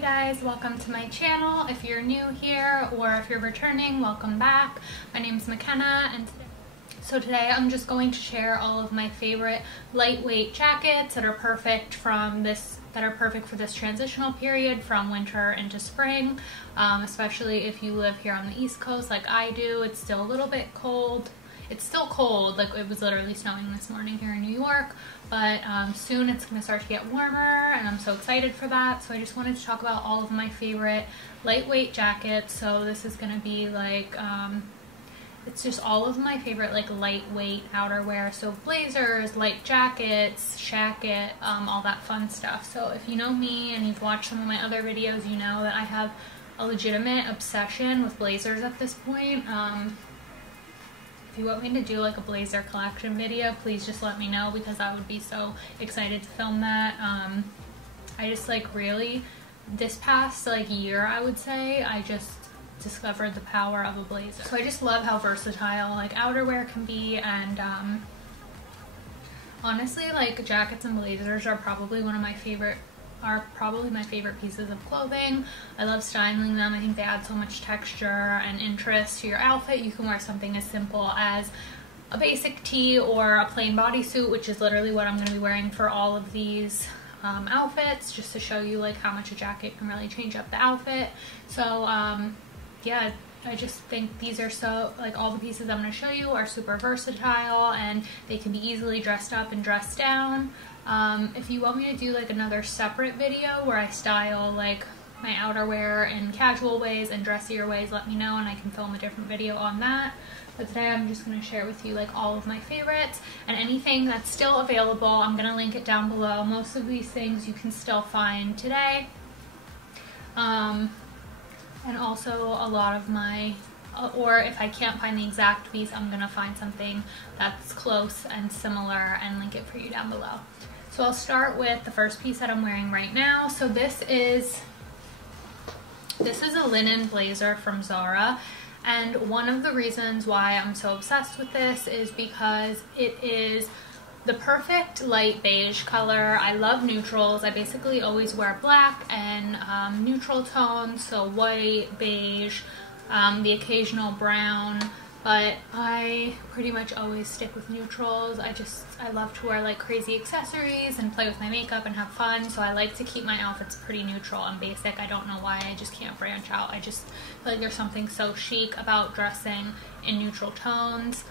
Hey guys, welcome to my channel. If you're new here or if you're returning, welcome back. My name is McKenna and today I'm just going to share all of my favorite lightweight jackets that are perfect for this transitional period from winter into spring, especially if you live here on the East Coast like I do. It's still a little bit cold. It's still cold, like it was literally snowing this morning here in New York, but soon it's going to start to get warmer and I'm so excited for that. So I just wanted to talk about all of my favorite lightweight jackets. So this is going to be like, it's just all of my favorite like lightweight outerwear. So blazers, light jackets, shacket, all that fun stuff. So if you know me and you've watched some of my other videos, you know that I have a legitimate obsession with blazers at this point. If you want me to do like a blazer collection video, please just let me know because I would be so excited to film that. I just like really, this past like year I would say, I just discovered the power of a blazer. So I just love how versatile like outerwear can be, and honestly like jackets and blazers are probably my favorite pieces of clothing. I love styling them. I think they add so much texture and interest to your outfit. You can wear something as simple as a basic tee or a plain bodysuit, which is literally what I'm going to be wearing for all of these outfits, just to show you like how much a jacket can really change up the outfit. So yeah, I just think these are so, like all the pieces I'm going to show you are super versatile and they can be easily dressed up and dressed down. If you want me to do like another separate video where I style like my outerwear in casual ways and dressier ways, let me know and I can film a different video on that. But today I'm just going to share with you like all of my favorites, and anything that's still available I'm going to link it down below. Most of these things you can still find today. And also a lot of my, or if I can't find the exact piece, I'm going to find something that's close and similar and link it for you down below. So I'll start with the first piece that I'm wearing right now. So this is a linen blazer from Zara, and one of the reasons why I'm so obsessed with this is because it is the perfect light beige color. I love neutrals. I basically always wear black and neutral tones, so white, beige, the occasional brown, but I pretty much always stick with neutrals. I love to wear like crazy accessories and play with my makeup and have fun, so I like to keep my outfits pretty neutral and basic. I don't know why, I just can't branch out. I just feel like there's something so chic about dressing in neutral tones.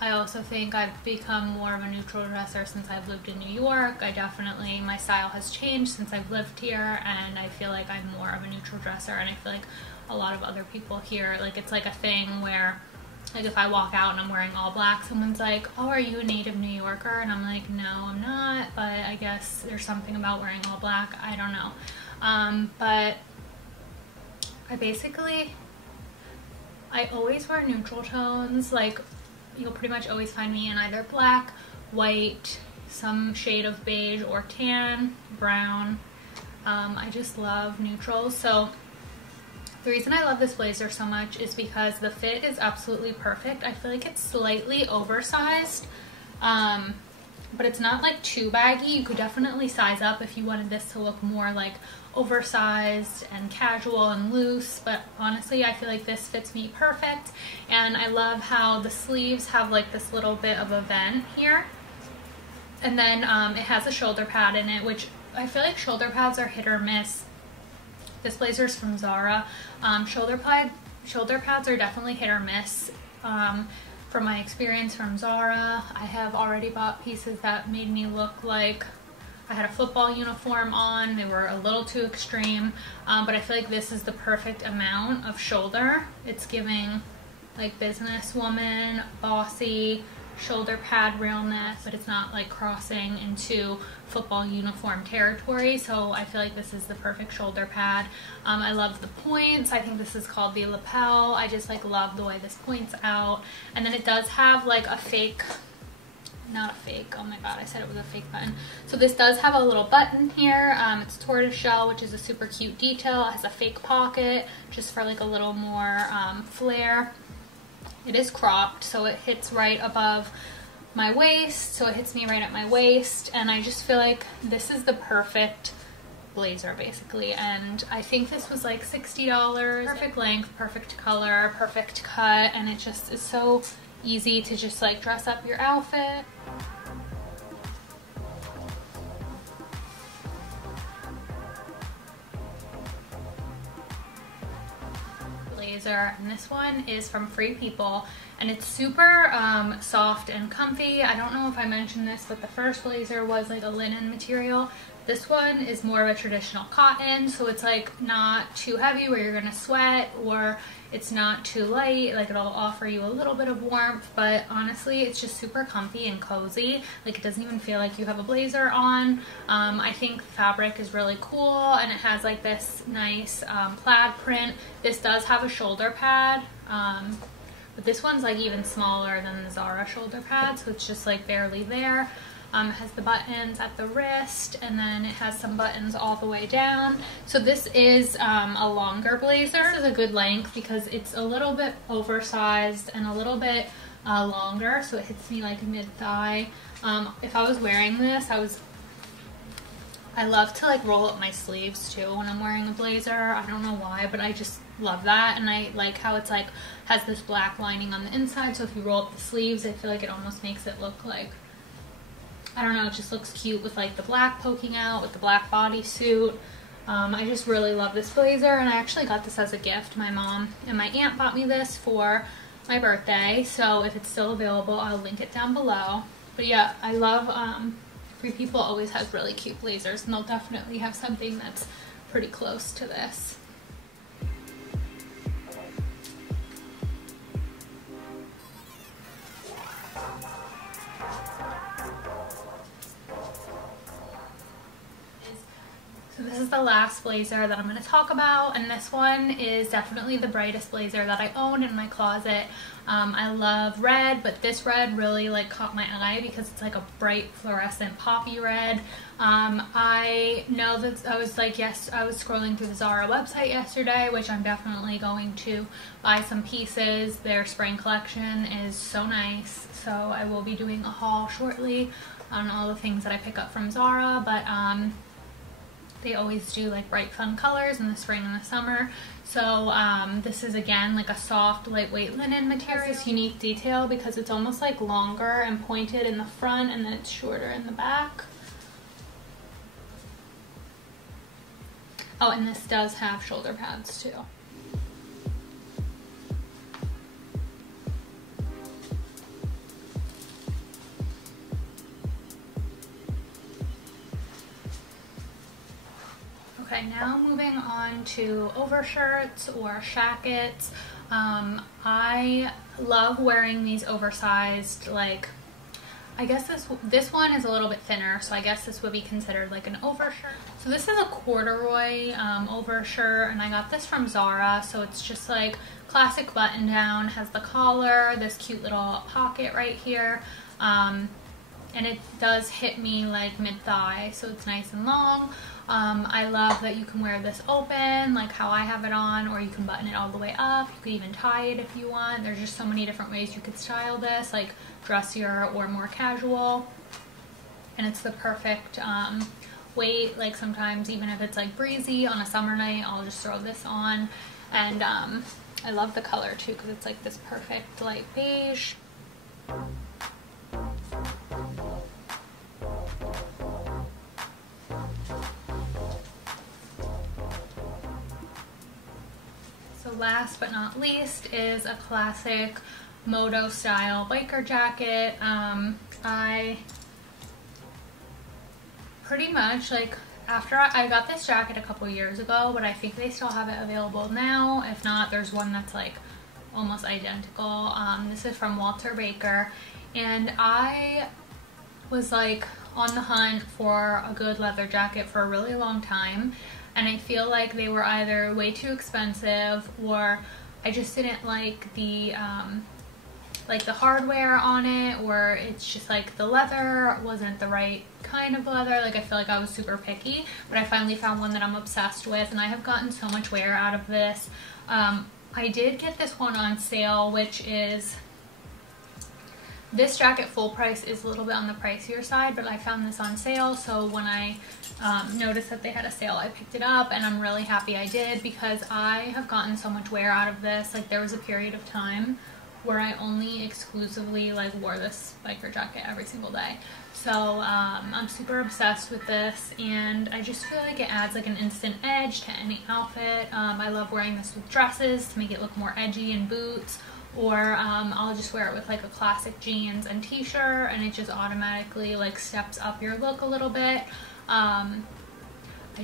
I also think I've become more of a neutral dresser since I've lived in New York. My style has changed since I've lived here, and I feel like I'm more of a neutral dresser, and I feel like a lot of other people here, like it's like a thing where like if I walk out and I'm wearing all black, someone's like, oh, are you a native New Yorker? And I'm like, no, I'm not, but I guess there's something about wearing all black. I don't know. But I always wear neutral tones. Like you'll pretty much always find me in either black, white, some shade of beige or tan, brown. I just love neutrals. So the reason I love this blazer so much is because the fit is absolutely perfect. I feel like it's slightly oversized, but it's not like too baggy. You could definitely size up if you wanted this to look more like oversized and casual and loose, but honestly I feel like this fits me perfect. And I love how the sleeves have like this little bit of a vent here, and then it has a shoulder pad in it, which I feel like shoulder pads are hit or miss. This blazer is from Zara. Shoulder pads are definitely hit or miss. From my experience from Zara, I have already bought pieces that made me look like I had a football uniform on. They were a little too extreme, but I feel like this is the perfect amount of shoulder. It's giving like businesswoman, bossy, shoulder pad realness, but it's not like crossing into football uniform territory. So I feel like this is the perfect shoulder pad. I love the points. I think this is called the lapel. I just like love the way this points out. And then it does have like a fake, not a fake, oh my god, I said it was a fake button. So this does have a little button here. It's tortoise shell, which is a super cute detail. It has a fake pocket just for like a little more flair. It is cropped, so it hits right above my waist, so it hits me right at my waist, and I just feel like this is the perfect blazer basically, and I think this was like $60. Perfect length, perfect color, perfect cut, and it just is so easy to just like dress up your outfit. Blazer, and this one is from Free People, and it's super soft and comfy. I don't know if I mentioned this, but the first blazer was like a linen material. This one is more of a traditional cotton, so it's like not too heavy where you're gonna sweat, or it's not too light, like it'll offer you a little bit of warmth, but honestly it's just super comfy and cozy. Like it doesn't even feel like you have a blazer on. I think the fabric is really cool, and it has like this nice plaid print. This does have a shoulder pad, but this one's like even smaller than the Zara shoulder pad, so it's just like barely there. It has the buttons at the wrist, and then it has some buttons all the way down. So this is a longer blazer. This is a good length because it's a little bit oversized and a little bit longer, so it hits me like mid-thigh. If I was wearing this, I love to like roll up my sleeves too when I'm wearing a blazer. I don't know why, but I just love that, and I like how it's like has this black lining on the inside, so if you roll up the sleeves, I feel like it almost makes it look like, I don't know, it just looks cute with like the black poking out with the black bodysuit. I just really love this blazer, and I actually got this as a gift. My mom and my aunt bought me this for my birthday, so if it's still available, I'll link it down below. But yeah, I love, Free People always has really cute blazers, and they'll definitely have something that's pretty close to this. So this is the last blazer that I'm going to talk about, and this one is definitely the brightest blazer that I own in my closet. I love red, but this red really like caught my eye because it's like a bright fluorescent poppy red. I know that I was scrolling through the Zara website yesterday, which I'm definitely going to buy some pieces. Their spring collection is so nice, so I will be doing a haul shortly on all the things that I pick up from Zara, but they always do like bright fun colors in the spring and the summer. So this is again like a soft lightweight linen material. It has this unique detail because it's almost like longer and pointed in the front, and then it's shorter in the back. Oh, and this does have shoulder pads too. Okay, now moving on to overshirts or shackets. I love wearing these oversized, like, I guess this one is a little bit thinner, so I guess this would be considered like an overshirt. So this is a corduroy overshirt, and I got this from Zara. So it's just like classic button down, has the collar, this cute little pocket right here, and it does hit me like mid-thigh, so it's nice and long. I love that you can wear this open, like how I have it on, or you can button it all the way up. You could even tie it if you want. There's just so many different ways you could style this, like dressier or more casual. And it's the perfect weight. Like sometimes even if it's like breezy on a summer night, I'll just throw this on. And I love the color too, because it's like this perfect light beige. So last but not least is a classic moto style biker jacket. I pretty much like, after I got this jacket a couple years ago, but I think they still have it available now. If not, there's one that's like almost identical. This is from Walter Baker, and I was like on the hunt for a good leather jacket for a really long time, and I feel like they were either way too expensive, or I just didn't like the hardware on it, or it's just like the leather wasn't the right kind of leather. Like I feel like I was super picky, but I finally found one that I'm obsessed with, and I have gotten so much wear out of this. I did get this one on sale, which is This jacket full price is a little bit on the pricier side, but I found this on sale, so when I noticed that they had a sale, I picked it up, and I'm really happy I did because I have gotten so much wear out of this. Like, there was a period of time where I only exclusively like wore this biker jacket every single day. So I'm super obsessed with this, and I just feel like it adds like an instant edge to any outfit. I love wearing this with dresses to make it look more edgy, and boots, or I'll just wear it with like a classic jeans and t-shirt, and it just automatically like steps up your look a little bit. I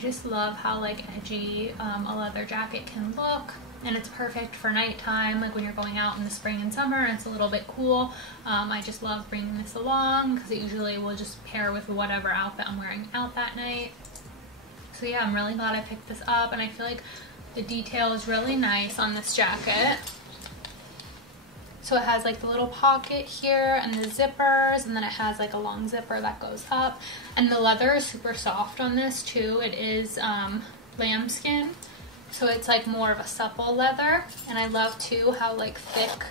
just love how like edgy a leather jacket can look, and it's perfect for nighttime, like when you're going out in the spring and summer and it's a little bit cool. I just love bringing this along because it usually will just pair with whatever outfit I'm wearing out that night. So yeah, I'm really glad I picked this up, and I feel like the detail is really nice on this jacket. So it has like the little pocket here and the zippers, and then it has like a long zipper that goes up, and the leather is super soft on this too. It is lambskin, so it's like more of a supple leather, and I love too how like thick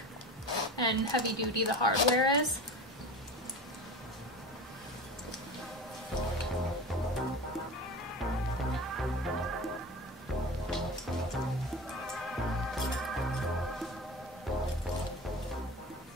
and heavy duty the hardware is.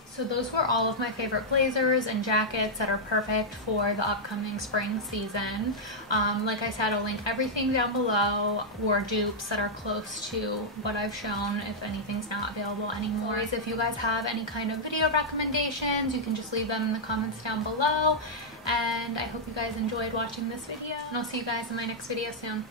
So those were all of my favorite blazers and jackets that are perfect for the upcoming spring season. Like I said, I'll link everything down below, or dupes that are close to what I've shown if anything's not available anymore. If you guys have any kind of video recommendations, you can just leave them in the comments down below. And I hope you guys enjoyed watching this video, and I'll see you guys in my next video soon.